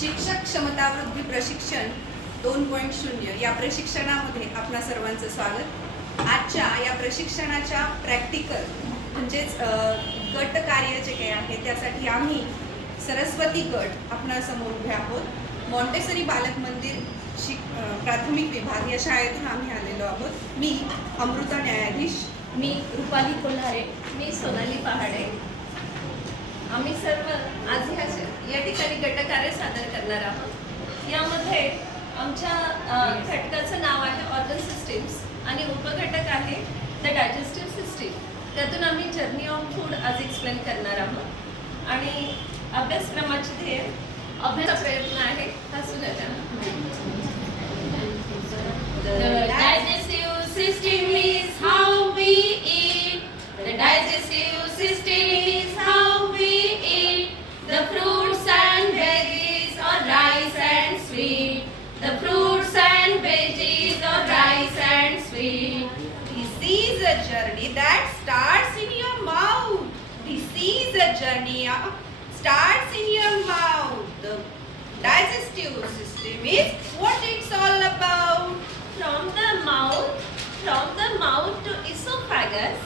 शिक्षक क्षमता वृद्धी प्रशिक्षण 2.0 या प्रशिक्षणामध्ये आपणा सर्वांचं स्वागत। आजच्या या प्रशिक्षणाच्या प्रॅक्टिकल म्हणजेच गट कार्य जे काही आहे त्यासाठी आम्ही सरस्वती गट आपणा समोर उभे आहोत। मॉन्टेसरी बालक मंदिर प्राथमिक विभाग या शाळेतून आम्ही आलेलो आहोत। मी अमृता न्यायाधीश, मी रुपाली कोल्हारे, मी सोनाली पहाडे। आम्ही सर्व आज या ठिकाणी गटकार्य सादर करणार आहोत। यामध्ये आमच्या घटकाचं नाव आहे ऑर्गन सिस्टीम्स आणि उपघटक आहे द डायजेस्टिव्ह सिस्टीम। त्यातून आम्ही जर्नी ऑफ फूड आज एक्सप्लेन करणार आहोत आणि अभ्यासक्रमाचे ध्येय अभ्यासाचा प्रयत्न आहे हा सुनाचा। The digestive system is how we eat. The digestive system is how we eat. The fruits and veggies or rice and sweet. The fruits and veggies or rice and sweet. This is a journey that starts in your mouth. This is a journey starts in your mouth. The digestive system is what it's all about. From the mouth to esophagus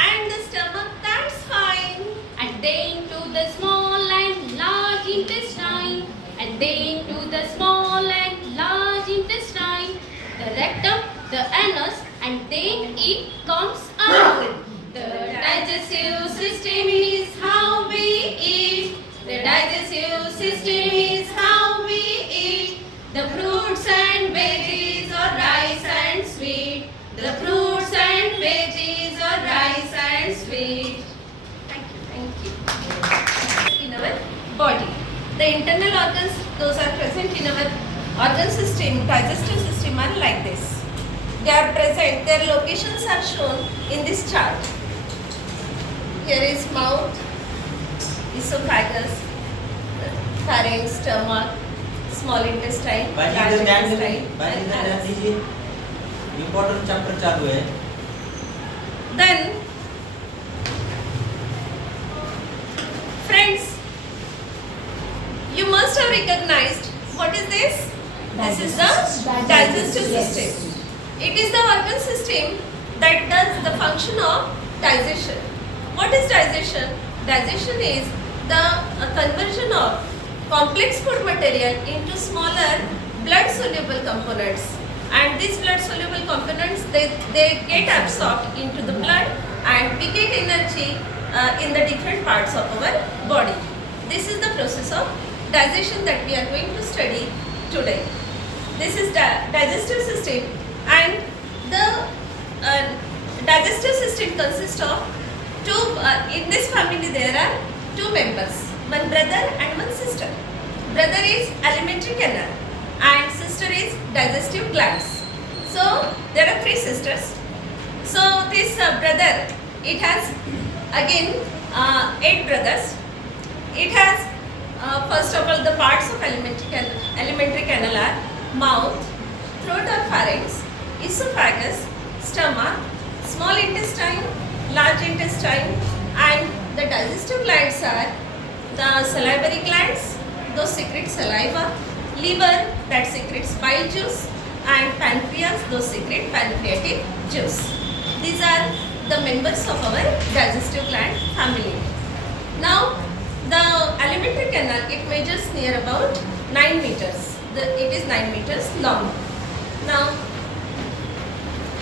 and the stomach, that's fine. And then to the small and large intestine. And then to the small and large intestine. The rectum, the anus, and then it comes out. The digestive system is how we eat. The digestive system is how we eat. The fruits and veggies or rice and sweet. The fruits and veggies or rice and sweet. Thank you. In our body, the internal organs, those are present in our organ system, digestive system, are like this. They are present. Their locations are shown in this chart. Here is mouth, esophagus, pharynx, stomach, small intestine, large intestine, and anus. Important chapter चालू है। Then, friends, you must have recognized what is this? This is the digestive system. It is the organ system that does the function of digestion. What is digestion? Digestion is the conversion of complex food material into smaller blood soluble components, and these blood soluble components they get absorbed into the blood and we get energy in the different parts of our body. This is the process of digestion that we are going to study today. This is digestive system, and the digestive system consists of two, in this family there are two members, one brother and one sister. Brother is alimentary canal and sister is digestive glands. So there are three sisters. So this brother, it has again 8 brothers. It has first of all the parts of alimentary canal are mouth, throat or pharynx, esophagus, stomach, small intestine, large intestine, and the digestive glands are the salivary glands, those secrete saliva, liver that secretes bile juice, and pancreas, those secrete pancreatic juice. These are the members of our digestive gland family. Now the alimentary canal, it measures near about 9 meters. It is 9 meters long. Now,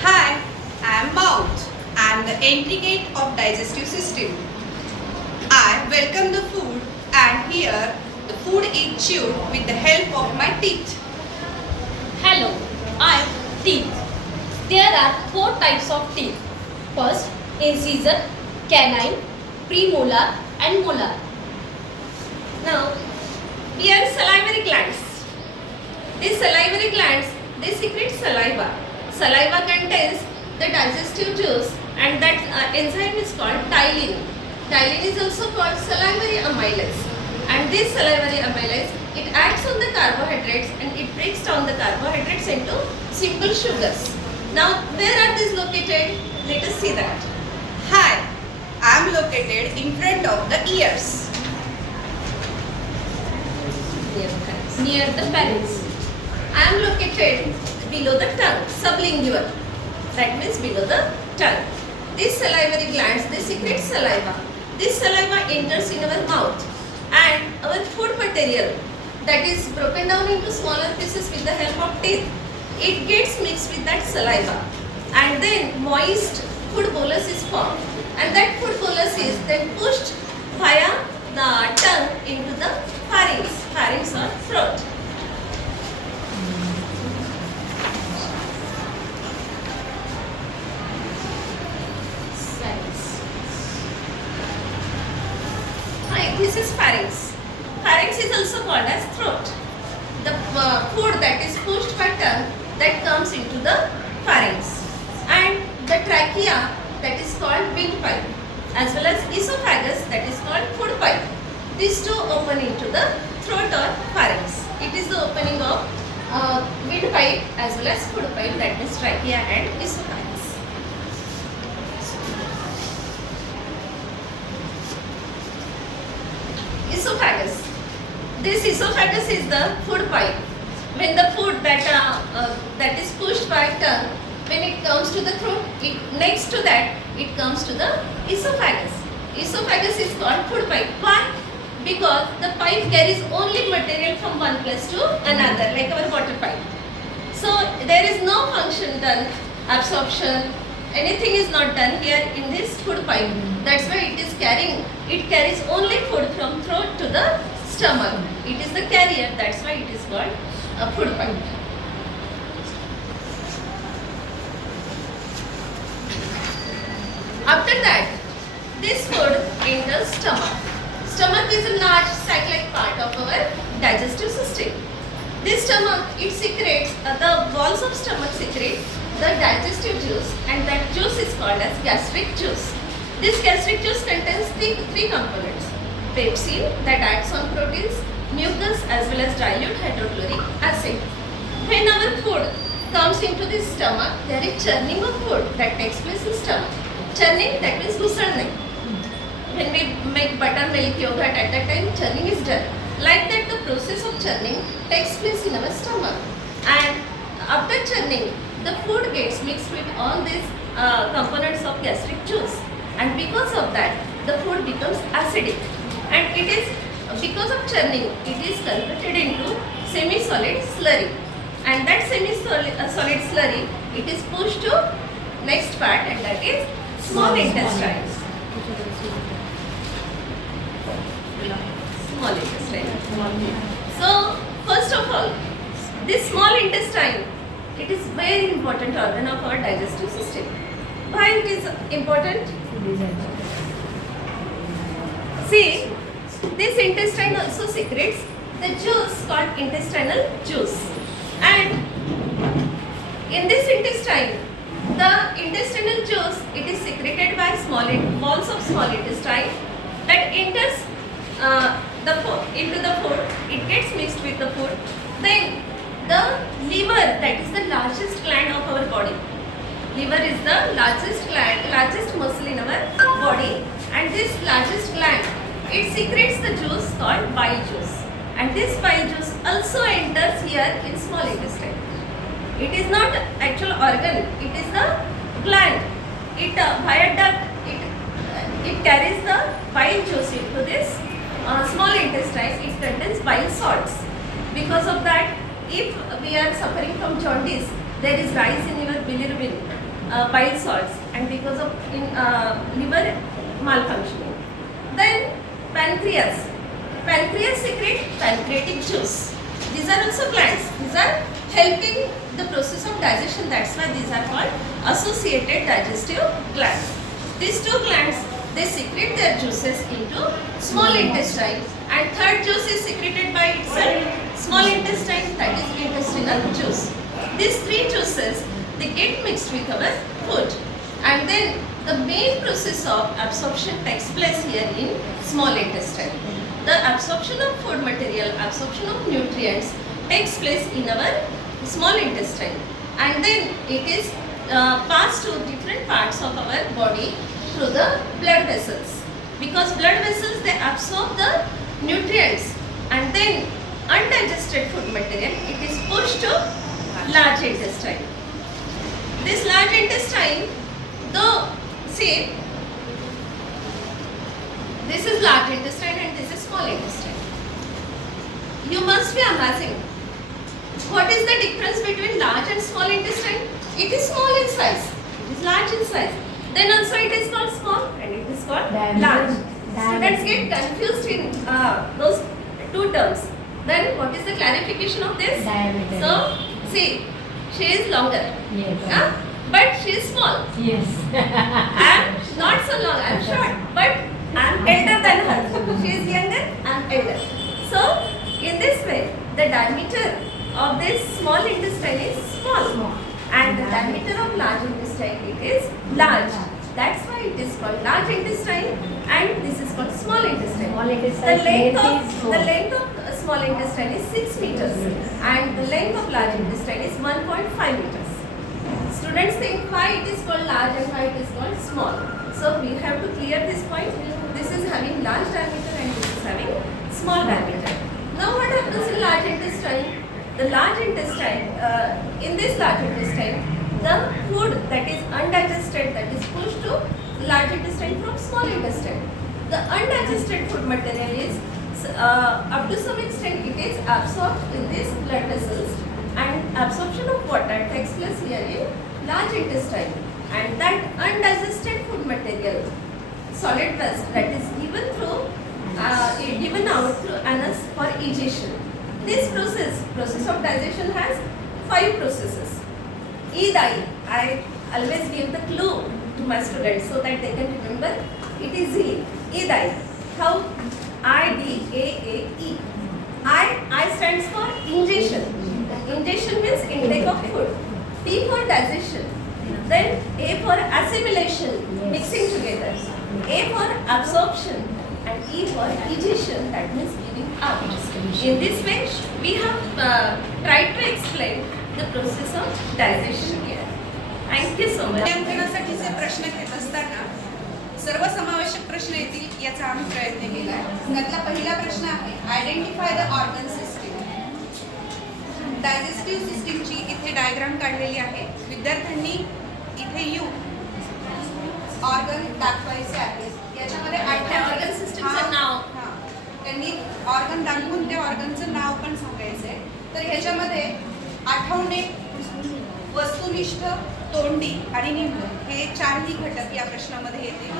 Hi, I am mouth. I am the entry gate of digestive system. I welcome the food, and here the food is chewed with the help of my teeth. Hello, I am teeth. There are 4 types of teeth. First, incisor, canine, premolar, and molar. now we are salivary glands. These salivary glands, they secrete saliva. Saliva contains the digestive juice, and that enzyme is called ptyalin. Ptyalin is also called salivary amylase. And this salivary amylase, it acts on the carbohydrates and it breaks down the carbohydrates into simple sugars. Now, where are these located? Let us see that. Hi, I am located in front of the ears. Near the pharynx. I am located below the tongue, sublingual. That means below the tongue. These salivary glands, they secrete saliva. This saliva enters in our mouth, and our food material, that is broken down into smaller pieces with the help of teeth, it gets mixed with that saliva, and then moist food bolus is formed, and that food bolus is then pushed via the tongue into the pharynx or throat. Right, this is pharynx. Pharynx is also called as throat. The food that is pushed by tongue, that comes into the pharynx. And the trachea, that is called windpipe, as well as esophagus, that is called food pipe. These two open into the throat or pharynx. It is the opening of windpipe as well as food pipe, that is trachea and esophagus. Esophagus. This esophagus is the food pipe. When the food that is pushed by tongue, when it comes to the throat, next to that it comes to the esophagus. Esophagus is called food pipe. Why? Because the pipe carries only material from one place to another, like our water pipe. So there is no function done, absorption, anything is not done here in this food pipe. That's why it carries only food from throat to the stomach. It is the carrier, that's why it is called a food pipe. After that, this food enters stomach. Stomach is a large sac-like part of our digestive system. This stomach, it secretes, the walls of stomach secrete the digestive juice, and that juice is called as gastric juice. This gastric juice contains three components: pepsin, that acts on proteins, mucus, as well as dilute hydrochloric acid. When our food comes into the stomach, there is churning of food that takes place in stomach. Churning, that means gusarne. When we make buttermilk, yogurt, at that time churning is done. Like that, the process of churning takes place in our stomach. And after churning, the food gets mixed with all these components of gastric juice. And because of that, the food becomes acidic. And it is, because of churning, it is converted into semi-solid slurry. And that semi-solid slurry, it is pushed to next part, and that is small intestine. Small intestine. So, first of all, this small intestine, it is very important organ of our digestive system. Why it is important? See, this intestine also secretes the juice called intestinal juice. And in this intestine, the intestinal juice, it is secreted by walls of small intestine that enters into the food. It gets mixed with the food. Then the liver, that is the largest gland of our body. Liver is the largest muscle in our body, and this largest gland, it secretes the juice called bile juice. And this bile juice also enters here in small intestine. It is not actual organ, it is the gland. It via duct, it carries the bile juice into this small intestine. It contains bile salts. Because of that, if we are suffering from jaundice, there is rise in your bilirubin, bile salts, and because of liver malfunctioning. Then pancreas secrete pancreatic juice. These are also glands. These are helping the process of digestion. That's why these are called associated digestive glands. These two glands, they secrete their juices into small intestine, and third juice is secreted by itself, small intestine, that is intestinal these three juices, they get mixed with our food. And then the main process of absorption takes place here in small intestine. The absorption of food material, absorption of nutrients takes place in our small intestine. And then it is passed to different parts of our body through the blood vessels. Because blood vessels, they absorb the nutrients, and then undigested food material, it is pushed to large intestine. This large intestine, see, this is large intestine and this is small intestine. You must be amazing. What is the difference between large and small intestine? It is small in size, it is large in size. Then also it is called small and it is called large. Students get confused in those two terms. Then what is the clarification of this? Diameter. So, see, she is longer. Yes. But she is small. Yes. I am not so long, I am short, but I am elder than her. She is younger, I am elder. So, in this way, the diameter of this small intestine is small. And the diameter of large intestine, it is large. That's why it is called large intestine and this is called small intestine. Small intestine The length of small intestine is 6 meters and the length of large intestine is 1.5 meters. Students think why it is called large and why it is called small. So we have to clear this point. This is having large diameter and this is having small diameter. Now what happens in large intestine? The large intestine, in this large intestine, the food that is undigested, that is pushed to large intestine from small intestine. The undigested food material is, up to some extent, it is absorbed in these blood vessels, and absorption of water takes place here in large intestine. And that undigested food material, solid waste, that is given out through anus for egestion. This process of digestion has 5 processes. E-dye, I always give the clue to my students so that they can remember it easily. E-dye, how? I-D-A-A-E. I stands for ingestion. Ingestion means intake of food. D for digestion. Then A for assimilation, mixing together. A for absorption. And E for egestion, that means giving out. In this way, we have tried to explain the process of digestion here. Thank you so much. मूल्यांकनासाठीचे प्रश्न घेत असताना सर्वसमावेशक प्रश्न येतील याचा आम्ही प्रयत्न केला आहे. त्यातला पहिला प्रश्न आहे identify the organ system. Digestive सिस्टीमची इथे डायग्राम काढलेली आहे. विद्यार्थ्यांनी इथे ऑर्गन दाखवायचे आहेत. याच्यामध्ये ऑर्गन सिस्टीमचं नाव. त्यांनी ऑर्गन दाखवून त्या ऑर्गनचं नाव पण सांगायचंय. तर ह्याच्यामध्ये आठवणे, वस्तुनिष्ठ, तोंडी आणि निम्न हे 4ही घटक या प्रश्नामध्ये येतील.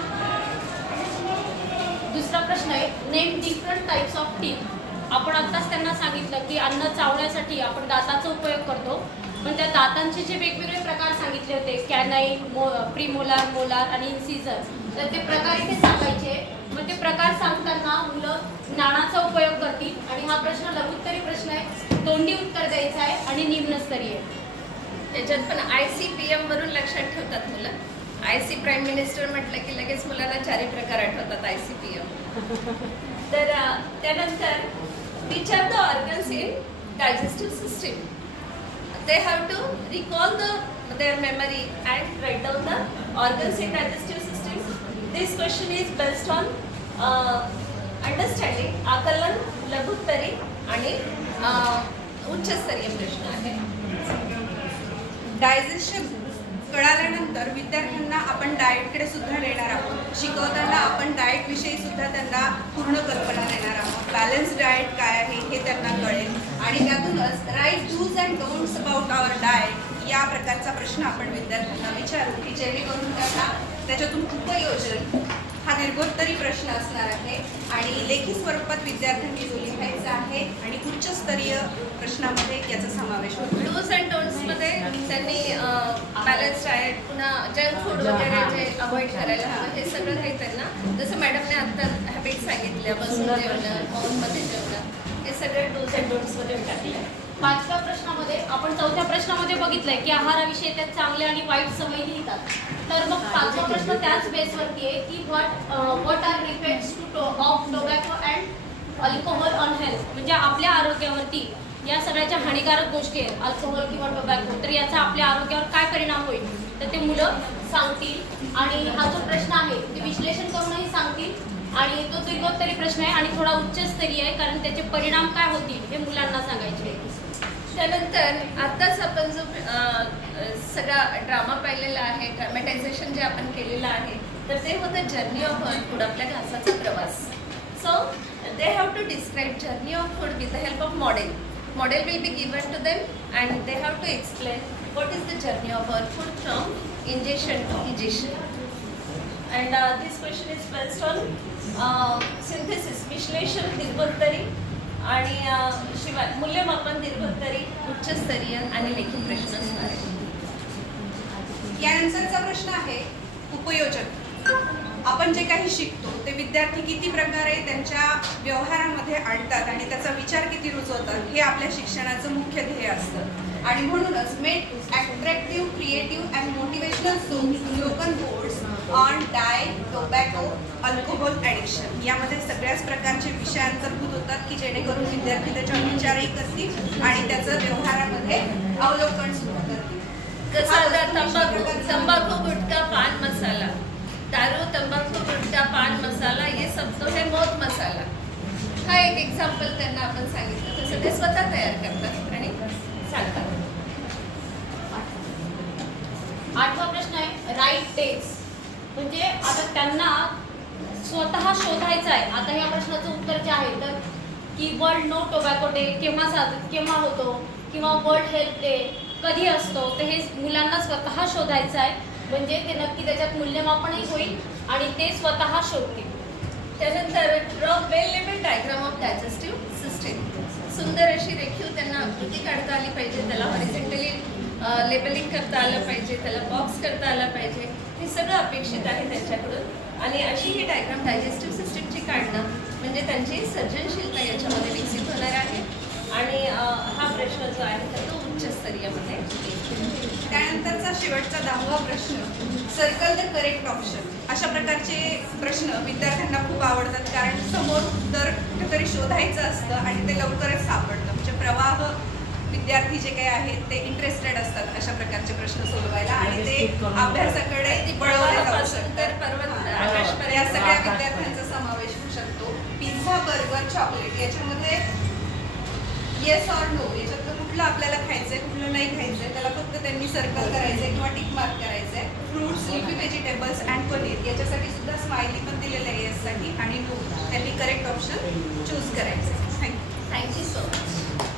दुसरा प्रश्न आहे name different types of teeth. आपण आत्ताच त्यांना सांगितलं की अन्न चावण्यासाठी आपण दाताचा उपयोग करतो, पण त्या दातांचे जे वेगवेगळे प्रकार सांगितले होते, कॅनाईन, प्रीमोलार, मोलार आणि इन्सिजर, तर ते प्रकार इथे सांगायचे. मग ते प्रकार सांगताना मुलं ज्ञानाचा उपयोग करतील. आणि हा प्रश्न लघुत्तरी प्रश्न आहे, तोंडी उत्तर द्यायचं आहे आणि निम्नस्तरीय. त्याच्यात पण ICPM वरून लक्षात ठेवतात मुलं. IC प्राईम मिनिस्टर म्हटलं की लगेच मुलांना 4 प्रकार आठवतात ICPM. तर त्यानंतर which are the organs in digestive system? They have to recall their memory and write down the organs in digestive system. This question is based on understanding, आकलन, लघुत्तरी आणि उच्चस्तरीय प्रश्न आहे. डायजेशन कळाल्यानंतर विद्यार्थ्यांना आपण डाएटकडे सुद्धा नेणार आहोत. शिकवताना आपण डाएट विषयी सुद्धा त्यांना पूर्ण कल्पना देणार आहोत. बॅलन्स डाएट काय आहे हे त्यांना कळेल आणि त्यातूनच right dos and don'ts about our diet या प्रकारचा प्रश्न आपण विद्यार्थ्यांना विचारू की जेणेकरून त्यांना त्याच्यातून उपयोजन हा दीर्घोत्तरी प्रश्न असणार आहे आणि लेखी स्वरूपात विद्यार्थ्यांनी जो लिहायचा आहे आणि उच्चस्तरीय प्रश्नामध्ये याचा समावेश होतो. डूज अँड डोंट्समध्ये त्यांनी बॅलन्स डाएट, पुन्हा जंक फूड वगैरे जे अवॉइड करायला हवं हे सगळं काही त्यांना, जसं मॅडमने आत्ता हॅबिट सांगितल्या, बसून जेवणं, मौनमध्ये जेवणं, हे सगळं डूज अँड डोंट्समध्ये टाकलं आहे. 5व्या प्रश्नामध्ये आपण चौथ्या प्रश्नामध्ये बघितलंय की आहाराविषयी त्यात चांगले आणि वाईट सवयी लिहितात. तर मग पाचवा प्रश्न त्याच बेसवरती आहे की what are effects of tobacco and alcohol on health, म्हणजे आपल्या आरोग्यावरती या सगळ्याच्या हानिकारक गोष्टी आहेत अल्कोहोल किंवा टोबॅको, तर याचा आपल्या आरोग्यावर काय परिणाम होईल तर ते मुलं सांगतील. आणि हा जो प्रश्न आहे ते विश्लेषण करूनही सांगतील आणि तो दीर्घोत्तरी प्रश्न आहे आणि थोडा उच्चस्तरीय आहे कारण त्याचे परिणाम काय होतील हे मुलांना सांगायचे आहे. त्यानंतर आत्ताच आपण जो सगळा ड्रामा पाहिलेला आहे, ड्रामॅटायझेशन जे आपण केलेलं आहे, तर ते होतं जर्नी ऑफ फूड, आपल्या घासाचा प्रवास. So they have to describe journey of food with the help of model. Model will be given to them and they have to explain what is the journey of our food from ingestion to digestion. And this question is based on synthesis, विश्लेषण दीर्घोत्तरी आणि शिवाय मूल्यमापन दीर्घोत्तरी, उच्चस्तरीय आणि लेखी प्रश्न असणार आहे. यानंतरचा प्रश्न आहे उपयोजन. आपण जे काही शिकतो ते विद्यार्थी किती प्रकारे त्यांच्या व्यवहारामध्ये आणतात आणि त्याचा विचार किती रुजवतात हे आपल्या शिक्षणाचं मुख्य ध्येय असतं. आणि म्हणूनच make attractive, creative and motivational slogan boards on diet, tobacco, alcohol addiction यामध्ये सगळ्याच प्रकारचे विषय अंतर्भूत होतात की जेणेकरून विद्यार्थी त्याच्यावर विचारही करतील आणि त्याचं व्यवहारामध्ये अवलोकन सुद्धा करतील. तंबाखू, गुटखा, पान मसाला, दारू, तंबाखू, गुटखा, पान मसाला, ये सब तो है मौत मसाला. हा एक एक्झाम्पल त्यांना आपण सांगितलं, तसं ते स्वतः तयार करतात आणि सांगतात. आठवा प्रश्न आहे राईट डेट्स, म्हणजे आता त्यांना स्वतः शोधायचं आहे. आता या प्रश्नाचं उत्तर जे आहे तर की वर्ल्ड नो टोबॅको डे केव्हा होतो किंवा वर्ल्ड हेल्थ डे कधी असतो, तर हे मुलांना स्वतः शोधायचं आहे. म्हणजे ते नक्की त्याच्यात मूल्यमापनही होईल आणि ते स्वतः शोधतील. त्यानंतर draw well label diagram of digestive system. सुंदर अशी रेखीव त्यांना आकृती काढता आली पाहिजे, त्याला हॉरिझॉन्टली लेबलिंग करता आलं पाहिजे, त्याला बॉक्स करता आला पाहिजे. हे सगळं अपेक्षित आहे त्यांच्याकडून. आणि अशी ही डायग्राम डायजेस्टिव्ह सिस्टीमची काढणं म्हणजे त्यांची सर्जनशीलता याच्यामध्ये विकसित होणार आहे. आणि हा प्रश्न जो आहे तर तो उच्चस्तरीयमध्ये. त्यानंतरचा शेवटचा 10वा प्रश्न, सर्कल द करेक्ट ऑप्शन. अशा प्रकारचे प्रश्न विद्यार्थ्यांना खूप आवडतात कारण समोर उत्तर कुठेतरी शोधायचं असतं आणि ते लवकरच सापडतं. म्हणजे प्रवाह विद्यार्थी जे काही आहेत ते इंटरेस्टेड असतात अशा प्रकारचे प्रश्न सोडवायला आणि ते अभ्यासाकडे वळवले जाऊ शकतात. या सगळ्या विद्यार्थ्यांचा समावेश होऊ शकतो. पिझ्झा, बर्गर, चॉकलेट याच्यामध्ये येस ऑर नो याच्यातलं कुठलं आपल्याला खायचंय कुठलं नाही खायचंय त्याला फक्त त्यांनी सर्कल करायचंय किंवा टिक मार्क करायचंय. Fruits, leafy vegetables and paneer याच्यासाठी सुद्धा स्माइली पण दिलेलं आहे येससाठी आणि नो त्यांनी करेक्ट ऑप्शन चूज करायचं. थँक्यू. Thank you so much.